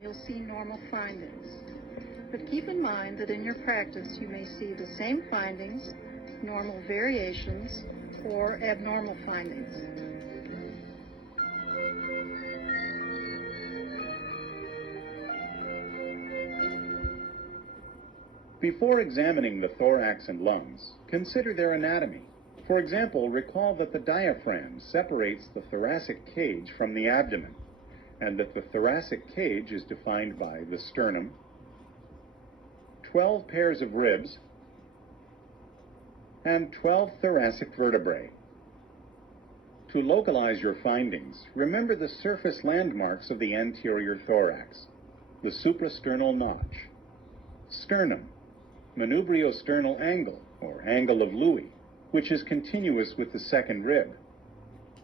You'll see normal findings. But keep in mind that in your practice you may see the same findings, normal variations, or abnormal findings. Before examining the thorax and lungs, consider their anatomy. For example, recall that the diaphragm separates the thoracic cage from the abdomen, and that the thoracic cage is defined by the sternum, 12 pairs of ribs, and 12 thoracic vertebrae. To localize your findings, remember the surface landmarks of the anterior thorax: the suprasternal notch, sternum, manubriosternal angle, or angle of Louis, which is continuous with the second rib,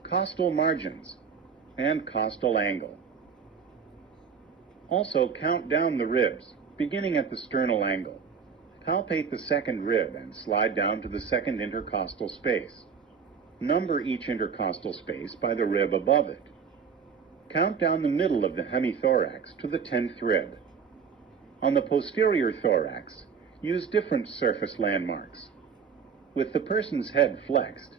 costal margins, and costal angle. Also, count down the ribs, beginning at the sternal angle. Palpate the second rib and slide down to the second intercostal space. Number each intercostal space by the rib above it. Count down the middle of the hemithorax to the 10th rib. On the posterior thorax, use different surface landmarks. With the person's head flexed,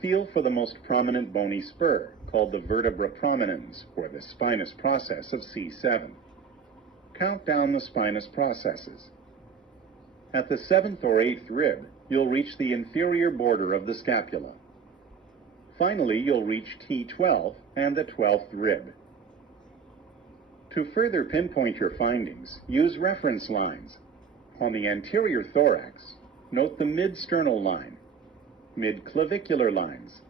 feel for the most prominent bony spur, called the vertebra prominens, or the spinous process of C7. Count down the spinous processes. At the 7th or 8th rib, you'll reach the inferior border of the scapula. Finally, you'll reach T12 and the 12th rib. To further pinpoint your findings, use reference lines. On the anterior thorax, note the mid-sternal line, mid-clavicular lines,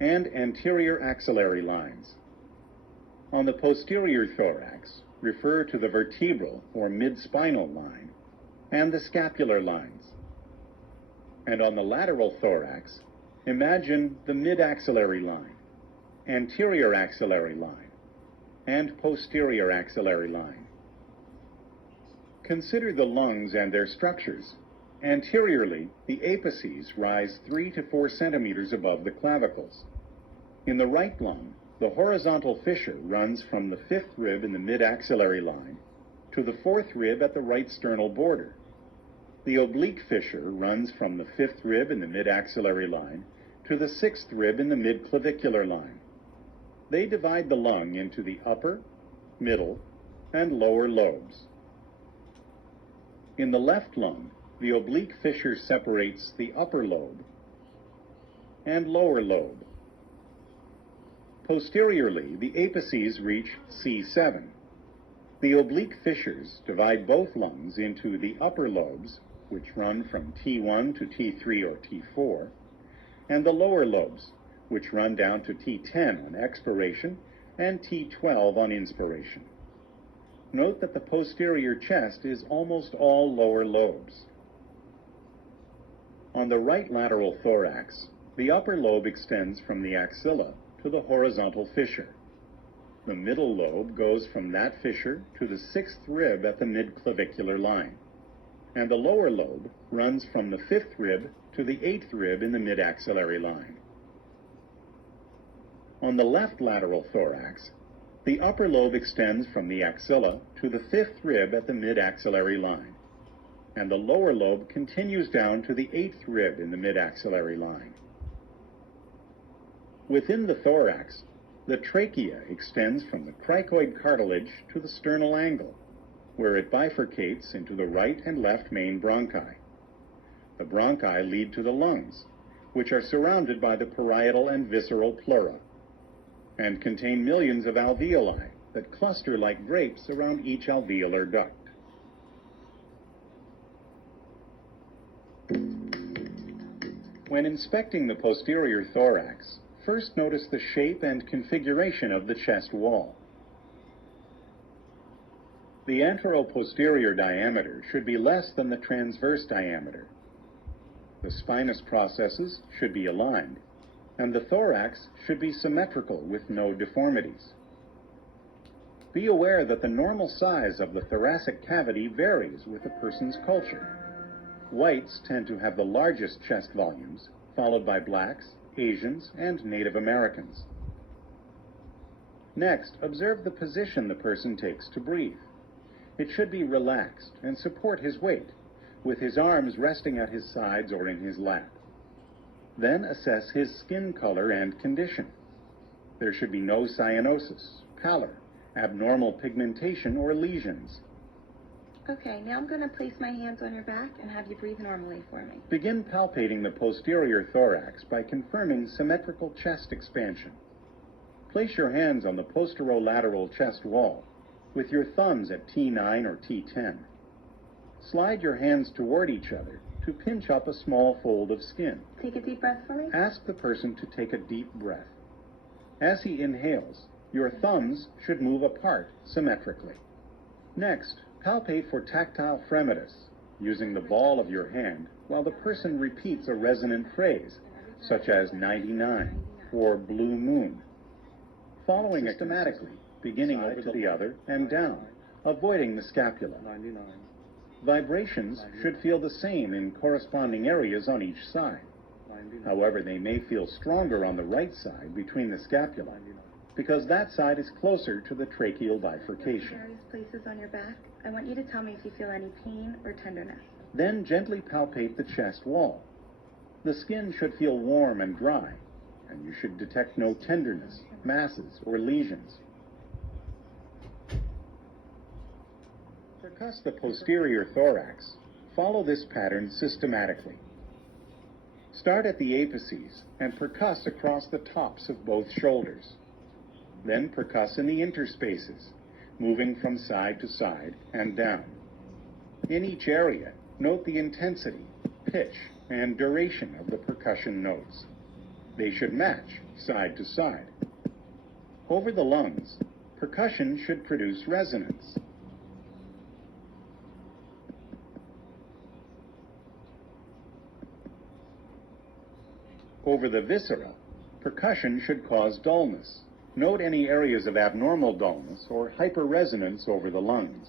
and anterior axillary lines. On the posterior thorax, refer to the vertebral or mid-spinal line and the scapular lines. And on the lateral thorax, imagine the mid-axillary line, anterior axillary line, and posterior axillary line. Consider the lungs and their structures. Anteriorly, the apices rise 3 to 4 centimeters above the clavicles. In the right lung, the horizontal fissure runs from the 5th rib in the mid-axillary line to the 4th rib at the right sternal border. The oblique fissure runs from the 5th rib in the mid-axillary line to the 6th rib in the mid-clavicular line. They divide the lung into the upper, middle, and lower lobes. In the left lung, the oblique fissure separates the upper lobe and lower lobe. Posteriorly, the apices reach C7. The oblique fissures divide both lungs into the upper lobes, which run from T1 to T3 or T4, and the lower lobes, which run down to T10 on expiration and T12 on inspiration. Note that the posterior chest is almost all lower lobes. On the right lateral thorax, the upper lobe extends from the axilla to the horizontal fissure. The middle lobe goes from that fissure to the 6th rib at the mid-clavicular line, and the lower lobe runs from the 5th rib to the 8th rib in the mid-axillary line. On the left lateral thorax, the upper lobe extends from the axilla to the 5th rib at the mid-axillary line, and the lower lobe continues down to the 8th rib in the mid-axillary line. Within the thorax, the trachea extends from the cricoid cartilage to the sternal angle, where it bifurcates into the right and left main bronchi. The bronchi lead to the lungs, which are surrounded by the parietal and visceral pleura, and contain millions of alveoli that cluster like grapes around each alveolar duct. When inspecting the posterior thorax, first notice the shape and configuration of the chest wall. The antero-posterior diameter should be less than the transverse diameter. The spinous processes should be aligned, and the thorax should be symmetrical with no deformities. Be aware that the normal size of the thoracic cavity varies with a person's culture. Whites tend to have the largest chest volumes, followed by blacks, Asians, and Native Americans. Next, observe the position the person takes to breathe. It should be relaxed and support his weight, with his arms resting at his sides or in his lap. Then assess his skin color and condition. There should be no cyanosis, pallor, abnormal pigmentation, or lesions. Okay, now I'm going to place my hands on your back and have you breathe normally for me. Begin palpating the posterior thorax by confirming symmetrical chest expansion. Place your hands on the posterolateral chest wall, with your thumbs at T9 or T10. Slide your hands toward each other to pinch up a small fold of skin. Take a deep breath for me. Ask the person to take a deep breath. As he inhales, your thumbs should move apart symmetrically. Next, palpate for tactile fremitus, using the ball of your hand while the person repeats a resonant phrase, such as 99 or blue moon. Following systematically, beginning over to the other and down, avoiding the scapula. 99. Vibrations should feel the same in corresponding areas on each side. 99. However, they may feel stronger on the right side between the scapula, 99. because that side is closer to the tracheal bifurcation. Various places on your back. I want you to tell me if you feel any pain or tenderness. Then gently palpate the chest wall. The skin should feel warm and dry, and you should detect no tenderness, masses, or lesions. Percuss the posterior thorax. Follow this pattern systematically. Start at the apices and percuss across the tops of both shoulders. Then percuss in the interspaces, moving from side to side and down. In each area, note the intensity, pitch, and duration of the percussion notes. They should match side to side. Over the lungs, percussion should produce resonance. Over the viscera, percussion should cause dullness. Note any areas of abnormal dullness or hyperresonance over the lungs.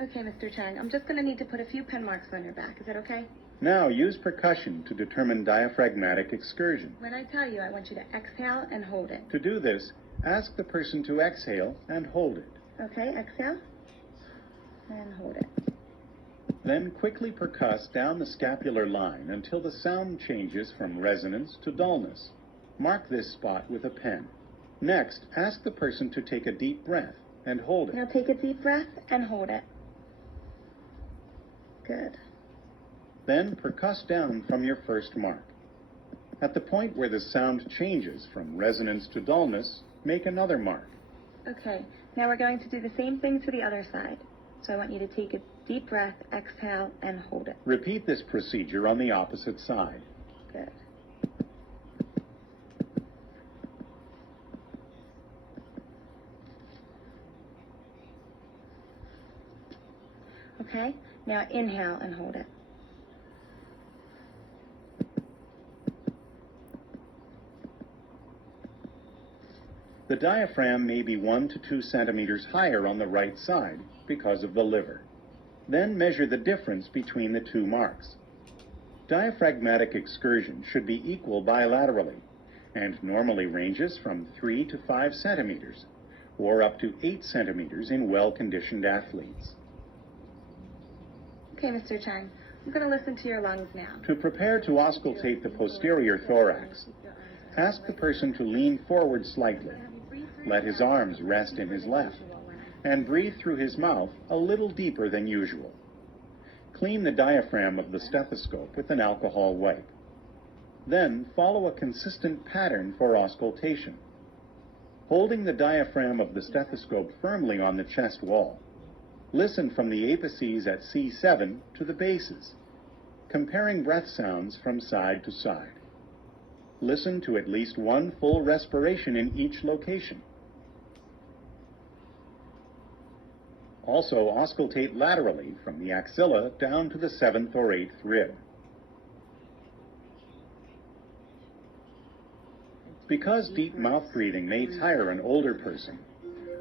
Okay, Mr. Chang, I'm just going to need to put a few pen marks on your back. Is that okay? Now use percussion to determine diaphragmatic excursion. When I tell you, I want you to exhale and hold it. To do this, ask the person to exhale and hold it. Okay, exhale and hold it. Then quickly percuss down the scapular line until the sound changes from resonance to dullness. Mark this spot with a pen. Next, ask the person to take a deep breath and hold it. Now take a deep breath and hold it. Good. Then percuss down from your first mark. At the point where the sound changes from resonance to dullness, make another mark. Okay, now we're going to do the same thing to the other side. So I want you to take a deep breath, exhale, and hold it. Repeat this procedure on the opposite side. Good. Okay, now inhale and hold it. The diaphragm may be 1 to 2 centimeters higher on the right side because of the liver. Then measure the difference between the two marks. Diaphragmatic excursion should be equal bilaterally and normally ranges from 3 to 5 centimeters or up to 8 centimeters in well-conditioned athletes. Okay, Mr. Chang, I'm going to listen to your lungs now. To prepare to auscultate the posterior thorax, ask the person to lean forward slightly. Let his arms rest in his lap, and breathe through his mouth a little deeper than usual. Clean the diaphragm of the stethoscope with an alcohol wipe. Then follow a consistent pattern for auscultation. Holding the diaphragm of the stethoscope firmly on the chest wall, listen from the apices at C7 to the bases, comparing breath sounds from side to side. Listen to at least one full respiration in each location. Also auscultate laterally from the axilla down to the 7th or 8th rib. Because deep mouth breathing may tire an older person,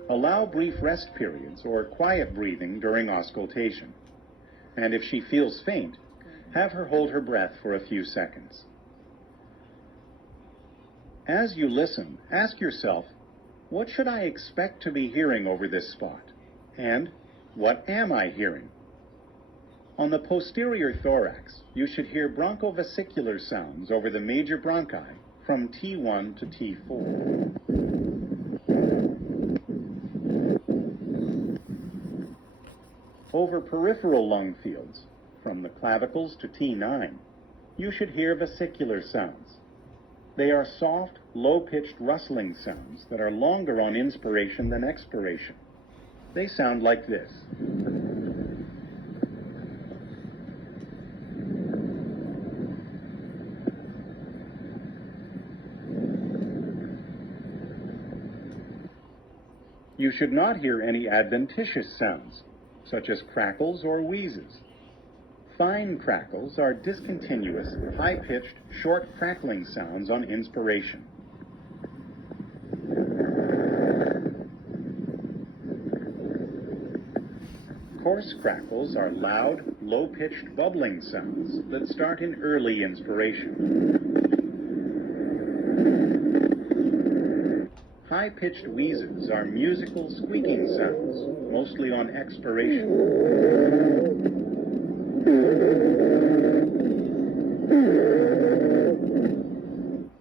allow brief rest periods or quiet breathing during auscultation. And if she feels faint, have her hold her breath for a few seconds. As you listen, ask yourself, what should I expect to be hearing over this spot? And What am I hearing? On the posterior thorax, you should hear bronchovesicular sounds over the major bronchi from T1 to T4. Over peripheral lung fields, from the clavicles to T9, you should hear vesicular sounds. They are soft, low-pitched rustling sounds that are longer on inspiration than expiration. They sound like this. You should not hear any adventitious sounds, such as crackles or wheezes. Fine crackles are discontinuous, high-pitched, short crackling sounds on inspiration. Coarse crackles are loud, low-pitched bubbling sounds that start in early inspiration. High-pitched wheezes are musical squeaking sounds, mostly on expiration.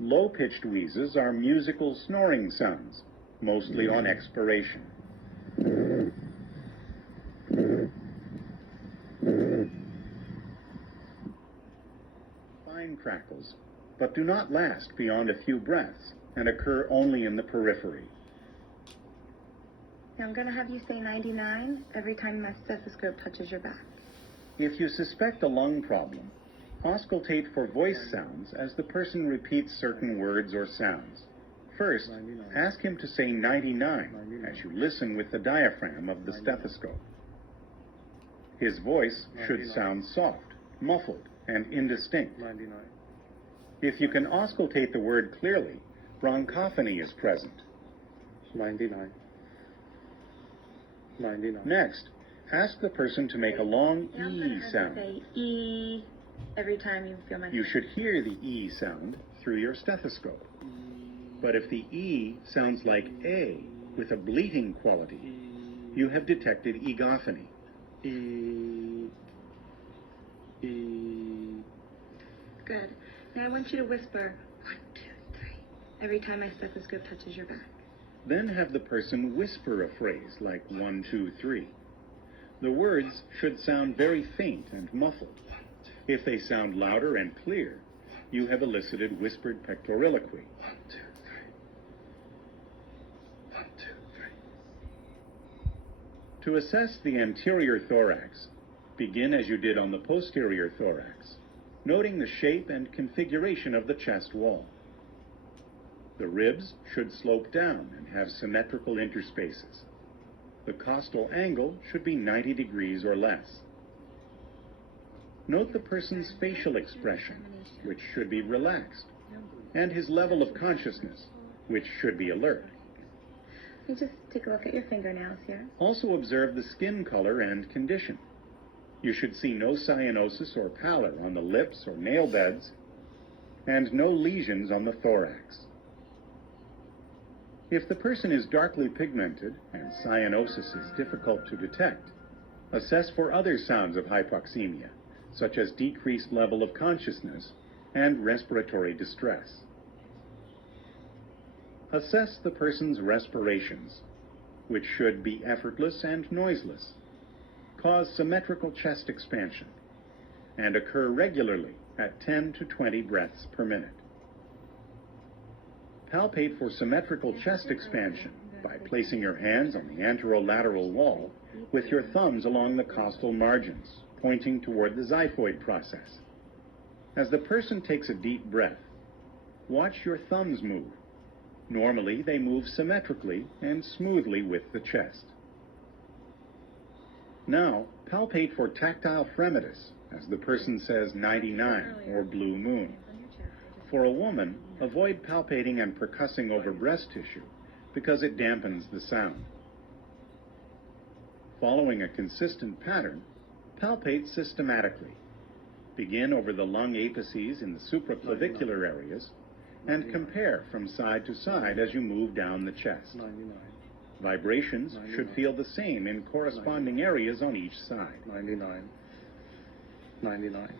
Low-pitched wheezes are musical snoring sounds, mostly on expiration. Fine crackles, but do not last beyond a few breaths and occur only in the periphery. Now I'm going to have you say 99 every time my stethoscope touches your back. If you suspect a lung problem, auscultate for voice sounds as the person repeats certain words or sounds. First, ask him to say 99 as you listen with the diaphragm of the stethoscope. His voice should sound soft, muffled, and indistinct. If you can auscultate the word clearly, bronchophony is present. 99. Next, ask the person to make a long Now I'm going to E have sound. you say E every time you feel my You should hear the E sound through your stethoscope. But if the E sounds like A with a bleating quality, you have detected egophony. Good. Now I want you to whisper 1, 2, 3 every time my stethoscope touches your back. Then have the person whisper a phrase like 1, 2, 3. The words should sound very faint and muffled. If they sound louder and clear, you have elicited whispered pectoriloquy. 1, 2, 3. 1, 2, 3. To assess the anterior thorax, begin as you did on the posterior thorax, noting the shape and configuration of the chest wall. The ribs should slope down and have symmetrical interspaces. The costal angle should be 90 degrees or less. Note the person's facial expression, which should be relaxed, and his level of consciousness, which should be alert. Let me just take a look at your fingernails here. Also observe the skin color and condition. You should see no cyanosis or pallor on the lips or nail beds, and no lesions on the thorax. If the person is darkly pigmented and cyanosis is difficult to detect, assess for other signs of hypoxemia, such as decreased level of consciousness and respiratory distress. Assess the person's respirations, which should be effortless and noiseless, cause symmetrical chest expansion, and occur regularly at 10 to 20 breaths per minute. Palpate for symmetrical chest expansion by placing your hands on the anterolateral wall with your thumbs along the costal margins, pointing toward the xiphoid process. As the person takes a deep breath, watch your thumbs move. Normally, they move symmetrically and smoothly with the chest. Now, palpate for tactile fremitus as the person says 99 or blue moon. For a woman, avoid palpating and percussing over breast tissue because it dampens the sound. Following a consistent pattern, palpate systematically. Begin over the lung apices in the supraclavicular areas and compare from side to side as you move down the chest. 99. Vibrations should 99. feel the same in corresponding areas on each side. 99. 99.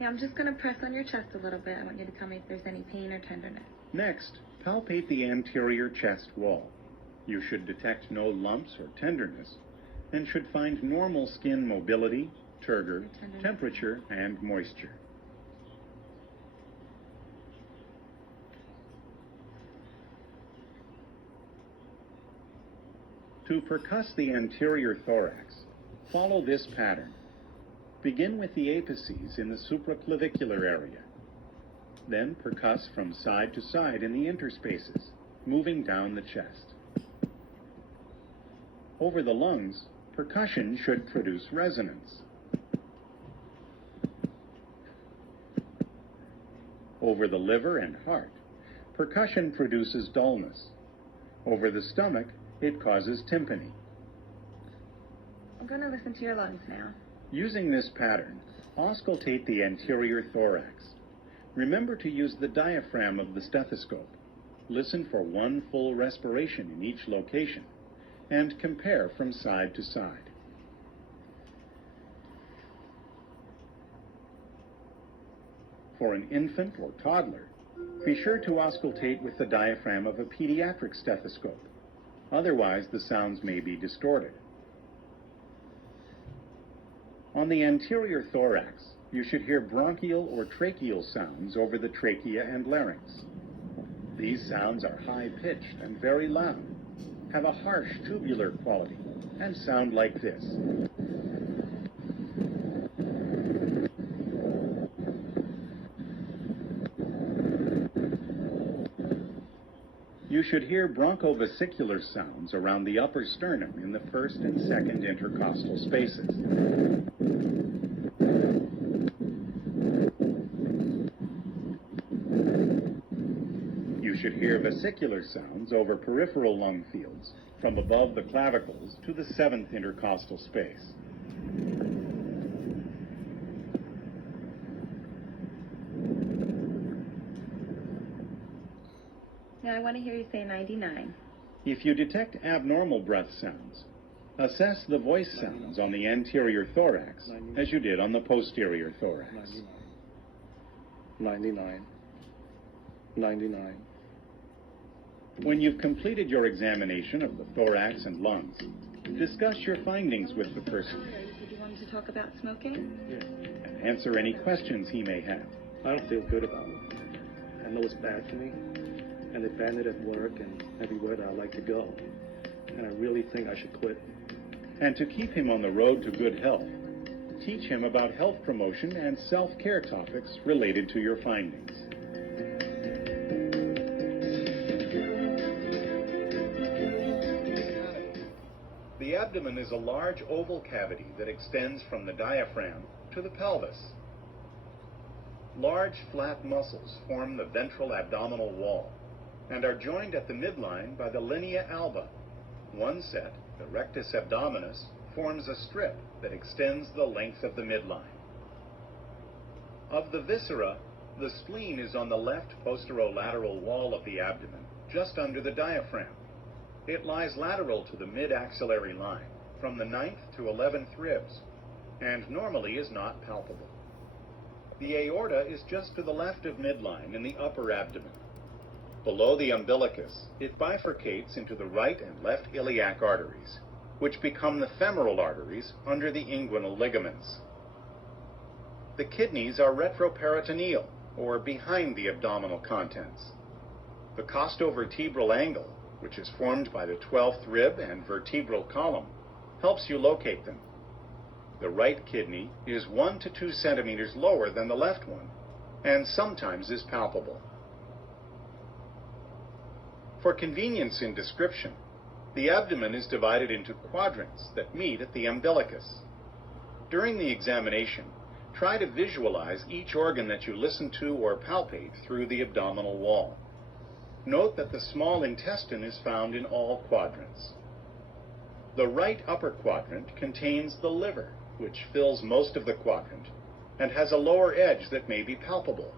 Now I'm just going to press on your chest a little bit. I want you to tell me if there's any pain or tenderness. Next, palpate the anterior chest wall. You should detect no lumps or tenderness and should find normal skin mobility, turgor, temperature, and moisture. To percuss the anterior thorax, follow this pattern. Begin with the apices in the supraclavicular area. Then percuss from side to side in the interspaces, moving down the chest. Over the lungs, percussion should produce resonance. Over the liver and heart, percussion produces dullness. Over the stomach, it causes tympany. I'm going to listen to your lungs now. Using this pattern, auscultate the anterior thorax. Remember to use the diaphragm of the stethoscope. Listen for one full respiration in each location, and compare from side to side. For an infant or toddler, be sure to auscultate with the diaphragm of a pediatric stethoscope. Otherwise, the sounds may be distorted. On the anterior thorax, you should hear bronchial or tracheal sounds over the trachea and larynx. These sounds are high-pitched and very loud, have a harsh tubular quality, and sound like this. You should hear bronchovesicular sounds around the upper sternum in the first and second intercostal spaces. You should hear vesicular sounds over peripheral lung fields from above the clavicles to the seventh intercostal space. Now I want to hear you say 99. If you detect abnormal breath sounds, assess the voice sounds on the anterior thorax as you did on the posterior thorax. 99. 99. When you've completed your examination of the thorax and lungs, discuss your findings with the person Did you want to talk about smoking? Yeah. and answer any questions he may have. I don't feel good about it. I know it's bad for me, and they ban it at work and everywhere that I like to go. And I really think I should quit. And to keep him on the road to good health, teach him about health promotion and self-care topics related to your findings. The abdomen is a large oval cavity that extends from the diaphragm to the pelvis. Large flat muscles form the ventral abdominal wall and are joined at the midline by the linea alba. One set, the rectus abdominis, forms a strip that extends the length of the midline. Of the viscera, the spleen is on the left posterolateral wall of the abdomen, just under the diaphragm. It lies lateral to the mid-axillary line, from the 9th to 11th ribs, and normally is not palpable. The aorta is just to the left of midline in the upper abdomen. Below the umbilicus, it bifurcates into the right and left iliac arteries, which become the femoral arteries under the inguinal ligaments. The kidneys are retroperitoneal, or behind the abdominal contents. The costovertebral angle, which is formed by the 12th rib and vertebral column, helps you locate them. The right kidney is 1 to 2 centimeters lower than the left one, and sometimes is palpable. For convenience in description, the abdomen is divided into quadrants that meet at the umbilicus. During the examination, try to visualize each organ that you listen to or palpate through the abdominal wall. Note that the small intestine is found in all quadrants. The right upper quadrant contains the liver, which fills most of the quadrant, and has a lower edge that may be palpable.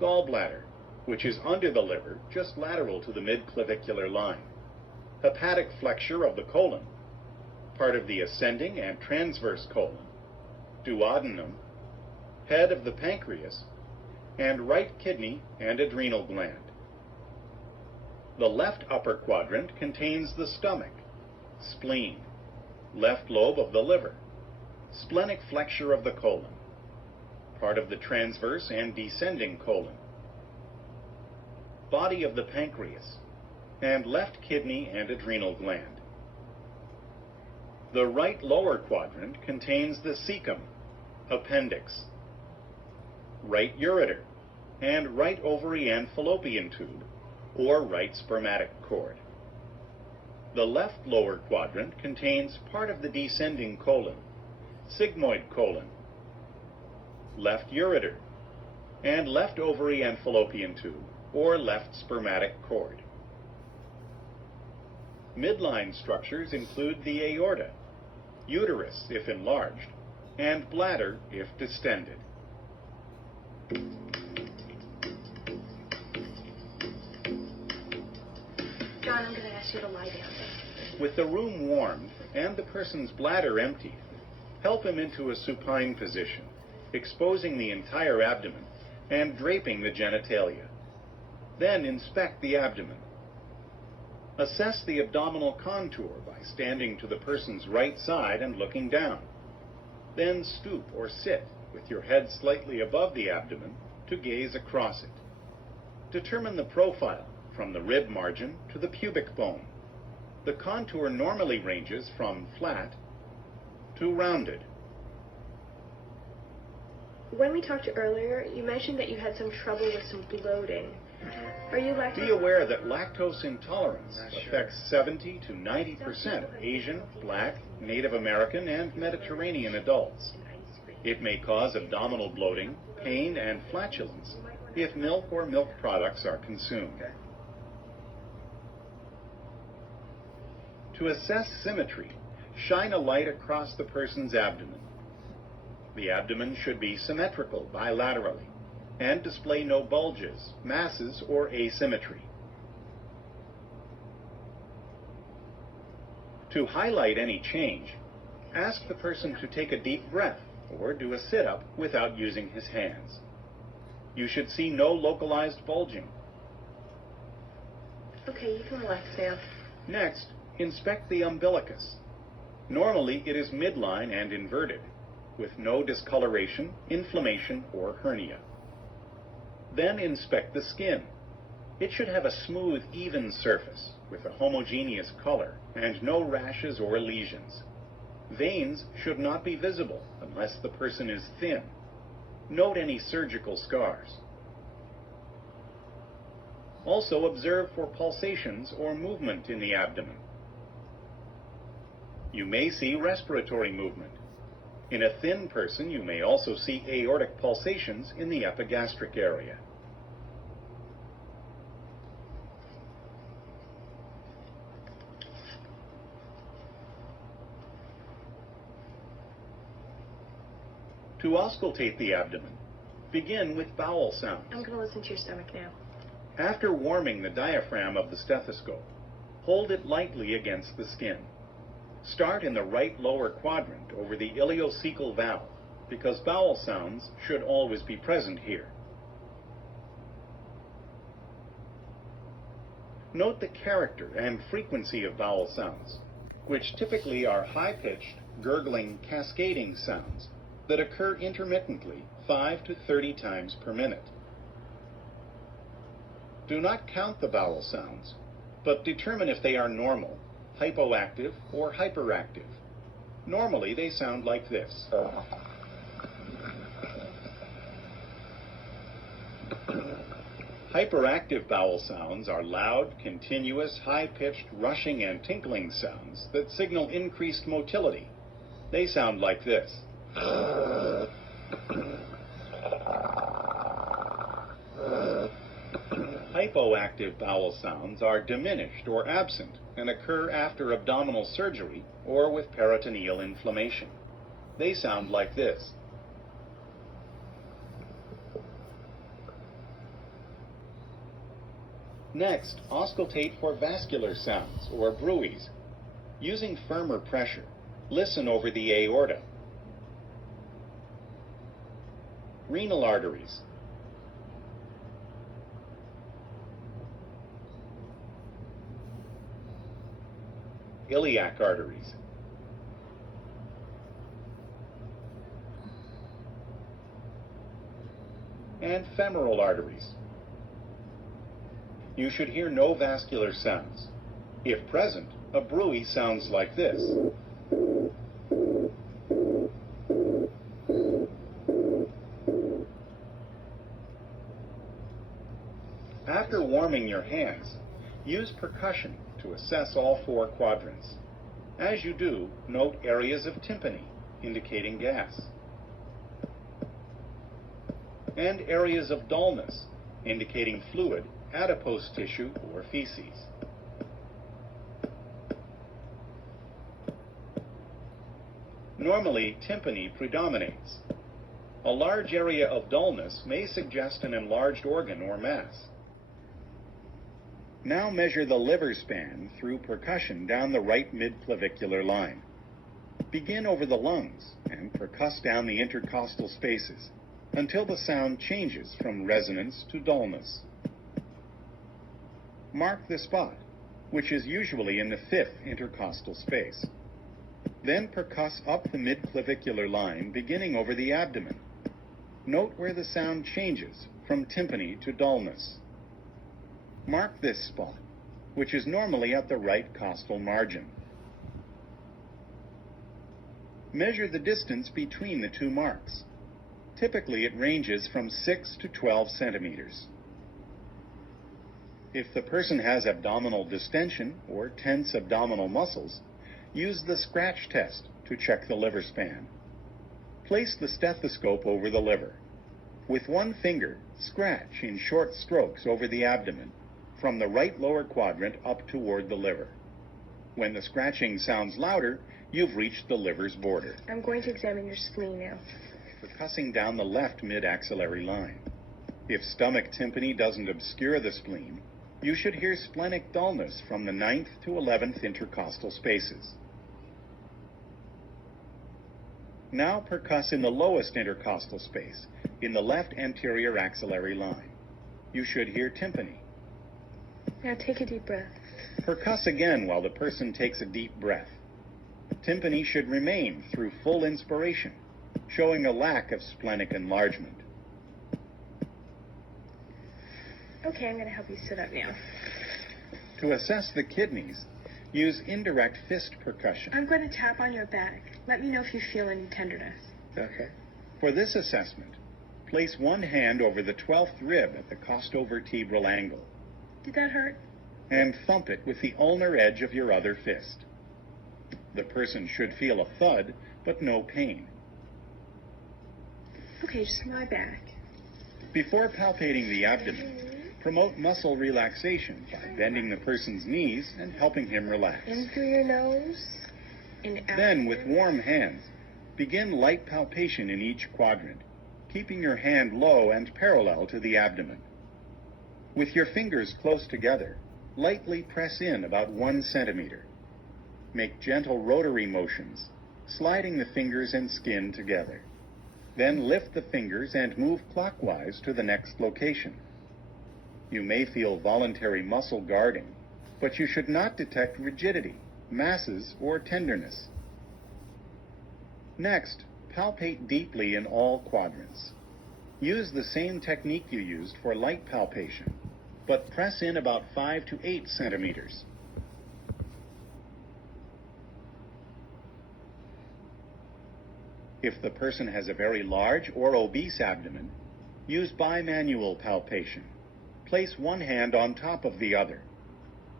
Gallbladder, which is under the liver, just lateral to the midclavicular line, hepatic flexure of the colon, part of the ascending and transverse colon, duodenum, head of the pancreas, and right kidney and adrenal gland. The left upper quadrant contains the stomach, spleen, left lobe of the liver, splenic flexure of the colon, part of the transverse and descending colon, body of the pancreas, and left kidney and adrenal gland. The right lower quadrant contains the cecum, appendix, right ureter, and right ovary and fallopian tube, or right spermatic cord. The left lower quadrant contains part of the descending colon, sigmoid colon, left ureter, and left ovary and fallopian tube, or left spermatic cord. Midline structures include the aorta, uterus if enlarged, and bladder if distended. John, I'm going to ask you to lie down. With the room warmed and the person's bladder emptied, help him into a supine position, exposing the entire abdomen and draping the genitalia. Then inspect the abdomen. Assess the abdominal contour by standing to the person's right side and looking down. Then stoop or sit with your head slightly above the abdomen to gaze across it. Determine the profile from the rib margin to the pubic bone. The contour normally ranges from flat to rounded. When we talked earlier, you mentioned that you had some trouble with some bloating. Are you lactose? Be aware that lactose intolerance affects 70 to 90% of Asian, Black, Native American, and Mediterranean adults. It may cause abdominal bloating, pain, and flatulence if milk or milk products are consumed. To assess symmetry, shine a light across the person's abdomen. The abdomen should be symmetrical bilaterally and display no bulges, masses, or asymmetry. To highlight any change, ask the person to take a deep breath or do a sit-up without using his hands. You should see no localized bulging. Okay, you can relax now. Next, inspect the umbilicus. Normally, it is midline and inverted, with no discoloration, inflammation, or hernia. Then inspect the skin. It should have a smooth, even surface with a homogeneous color and no rashes or lesions. Veins should not be visible unless the person is thin. Note any surgical scars. Also observe for pulsations or movement in the abdomen. You may see respiratory movement. In a thin person, you may also see aortic pulsations in the epigastric area. To auscultate the abdomen, begin with bowel sounds. I'm going to listen to your stomach now. After warming the diaphragm of the stethoscope, hold it lightly against the skin. Start in the right lower quadrant over the ileocecal valve, because bowel sounds should always be present here. Note the character and frequency of bowel sounds, which typically are high-pitched, gurgling, cascading sounds that occur intermittently 5 to 30 times per minute. Do not count the bowel sounds, but determine if they are normal, hypoactive, or hyperactive. Normally, they sound like this. Hyperactive bowel sounds are loud, continuous, high-pitched, rushing, and tinkling sounds that signal increased motility. They sound like this. Hypoactive bowel sounds are diminished or absent and occur after abdominal surgery or with peritoneal inflammation. They sound like this. Next, auscultate for vascular sounds, or bruits. Using firmer pressure, listen over the aorta, renal arteries, iliac arteries, and femoral arteries. You should hear no vascular sounds. If present, a bruit sounds like this. After warming your hands, use percussion to assess all 4 quadrants. As you do, note areas of tympany, indicating gas, and areas of dullness, indicating fluid, adipose tissue, or feces. Normally, tympany predominates. A large area of dullness may suggest an enlarged organ or mass. Now measure the liver span through percussion down the right midclavicular line. Begin over the lungs and percuss down the intercostal spaces until the sound changes from resonance to dullness. Mark the spot, which is usually in the 5th intercostal space. Then percuss up the midclavicular line beginning over the abdomen. Note where the sound changes from tympany to dullness. Mark this spot, which is normally at the right costal margin. Measure the distance between the 2 marks. Typically, it ranges from 6 to 12 centimeters. If the person has abdominal distension or tense abdominal muscles, use the scratch test to check the liver span. Place the stethoscope over the liver. With one finger, scratch in short strokes over the abdomen, from the right lower quadrant up toward the liver. When the scratching sounds louder, you've reached the liver's border. I'm going to examine your spleen now. Percussing down the left mid-axillary line. If stomach tympany doesn't obscure the spleen, you should hear splenic dullness from the 9th to 11th intercostal spaces. Now percuss in the lowest intercostal space, in the left anterior axillary line. You should hear tympany. Now take a deep breath. Percuss again while the person takes a deep breath. Tympany should remain through full inspiration, showing a lack of splenic enlargement. Okay, I'm going to help you sit up now. To assess the kidneys, use indirect fist percussion. I'm going to tap on your back. Let me know if you feel any tenderness. Okay. For this assessment, place one hand over the 12th rib at the costovertebral angle Did that hurt? and thump it with the ulnar edge of your other fist. The person should feel a thud, but no pain. Okay, just my back. Before palpating the abdomen, promote muscle relaxation by bending the person's knees and helping him relax. In through your nose and out. Then, with warm hands, begin light palpation in each quadrant, keeping your hand low and parallel to the abdomen. With your fingers close together, lightly press in about 1 centimeter. Make gentle rotary motions, sliding the fingers and skin together. Then lift the fingers and move clockwise to the next location. You may feel voluntary muscle guarding, but you should not detect rigidity, masses, or tenderness. Next, palpate deeply in all quadrants. Use the same technique you used for light palpation, but press in about 5 to 8 centimeters. If the person has a very large or obese abdomen, use bimanual palpation. Place one hand on top of the other.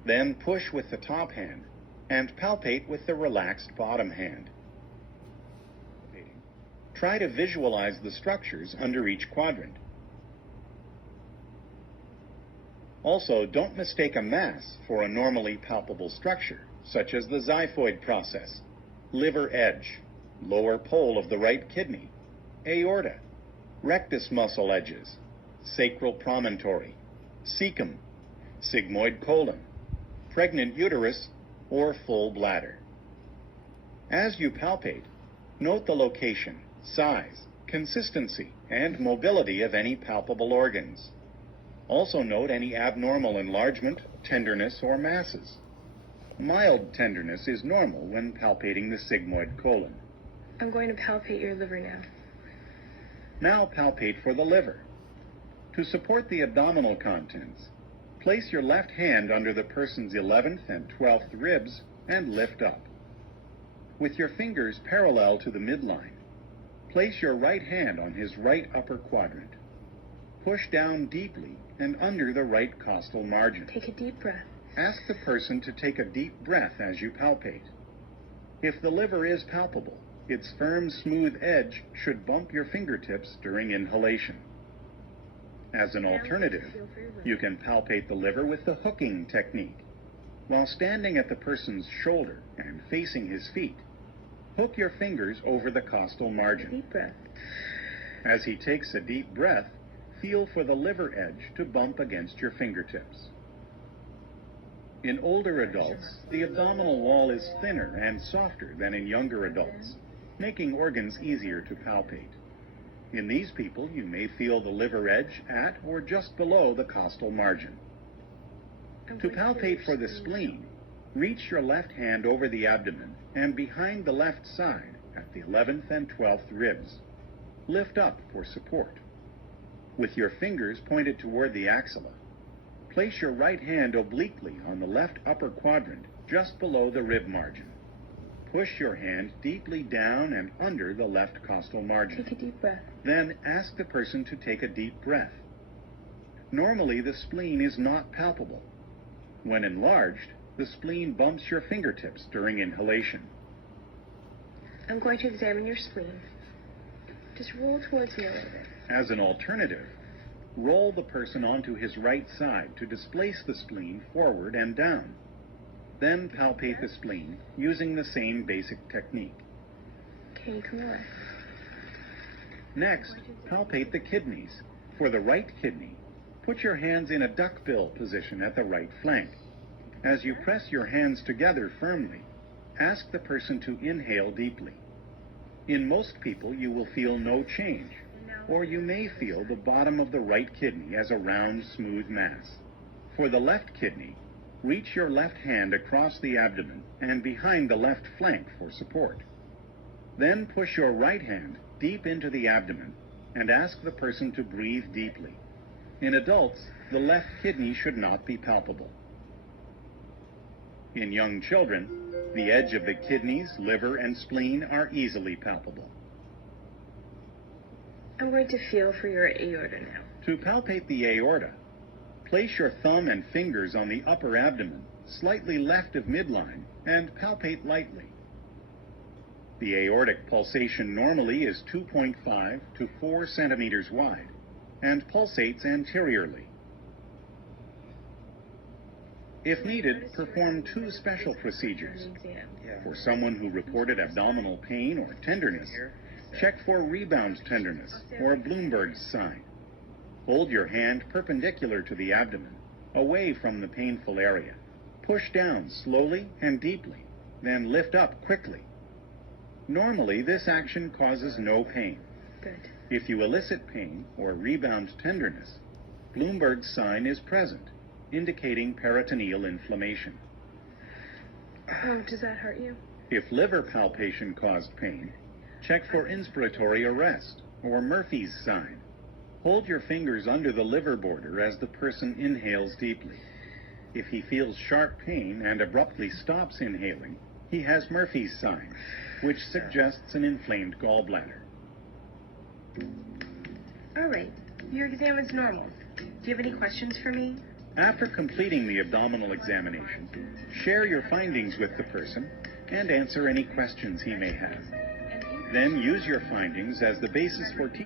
Then push with the top hand and palpate with the relaxed bottom hand. Try to visualize the structures under each quadrant. Also, don't mistake a mass for a normally palpable structure, such as the xiphoid process, liver edge, lower pole of the right kidney, aorta, rectus muscle edges, sacral promontory, cecum, sigmoid colon, pregnant uterus, or full bladder. As you palpate, note the location, size, consistency, and mobility of any palpable organs. Also note any abnormal enlargement, tenderness, or masses. Mild tenderness is normal when palpating the sigmoid colon. I'm going to palpate your liver now. Now palpate for the liver. To support the abdominal contents, place your left hand under the person's 11th and 12th ribs and lift up. With your fingers parallel to the midline, place your right hand on his right upper quadrant. Push down deeply and under the right costal margin. Take a deep breath. Ask the person to take a deep breath as you palpate. If the liver is palpable, its firm, smooth edge should bump your fingertips during inhalation. As an alternative, you can palpate the liver with the hooking technique. While standing at the person's shoulder and facing his feet, hook your fingers over the costal margin. Deep breath. As he takes a deep breath, feel for the liver edge to bump against your fingertips. In older adults, the abdominal wall is thinner and softer than in younger adults, making organs easier to palpate. In these people, you may feel the liver edge at or just below the costal margin. To palpate for the spleen, reach your left hand over the abdomen and behind the left side at the 11th and 12th ribs. Lift up for support. With your fingers pointed toward the axilla, place your right hand obliquely on the left upper quadrant just below the rib margin. Push your hand deeply down and under the left costal margin. Take a deep breath. Then ask the person to take a deep breath. Normally, the spleen is not palpable. When enlarged, the spleen bumps your fingertips during inhalation. I'm going to examine your spleen. Just roll towards me a little bit. As an alternative, roll the person onto his right side to displace the spleen forward and down. Then palpate the spleen using the same basic technique. Okay, come on. Next, palpate the kidneys. For the right kidney, put your hands in a duckbill position at the right flank. As you press your hands together firmly, ask the person to inhale deeply. In most people, you will feel no change, or you may feel the bottom of the right kidney as a round, smooth mass. For the left kidney, reach your left hand across the abdomen and behind the left flank for support. Then push your right hand deep into the abdomen and ask the person to breathe deeply. In adults, the left kidney should not be palpable. In young children, the edge of the kidneys, liver, and spleen are easily palpable. I'm going to feel for your aorta now. To palpate the aorta, place your thumb and fingers on the upper abdomen, slightly left of midline, and palpate lightly. The aortic pulsation normally is 2.5 to 4 centimeters wide and pulsates anteriorly. If needed, perform 2 special procedures. For someone who reported abdominal pain or tenderness, check for rebound tenderness or Bloomberg's sign. Hold your hand perpendicular to the abdomen, away from the painful area. Push down slowly and deeply, then lift up quickly. Normally, this action causes no pain. Good. If you elicit pain or rebound tenderness, Bloomberg's sign is present, indicating peritoneal inflammation. Oh, does that hurt you? If liver palpation caused pain, check for inspiratory arrest or Murphy's sign. Hold your fingers under the liver border as the person inhales deeply. If he feels sharp pain and abruptly stops inhaling, he has Murphy's sign, which suggests an inflamed gallbladder. All right. Your exam is normal. Do you have any questions for me? After completing the abdominal examination, share your findings with the person and answer any questions he may have. Then use your findings as the basis for teaching.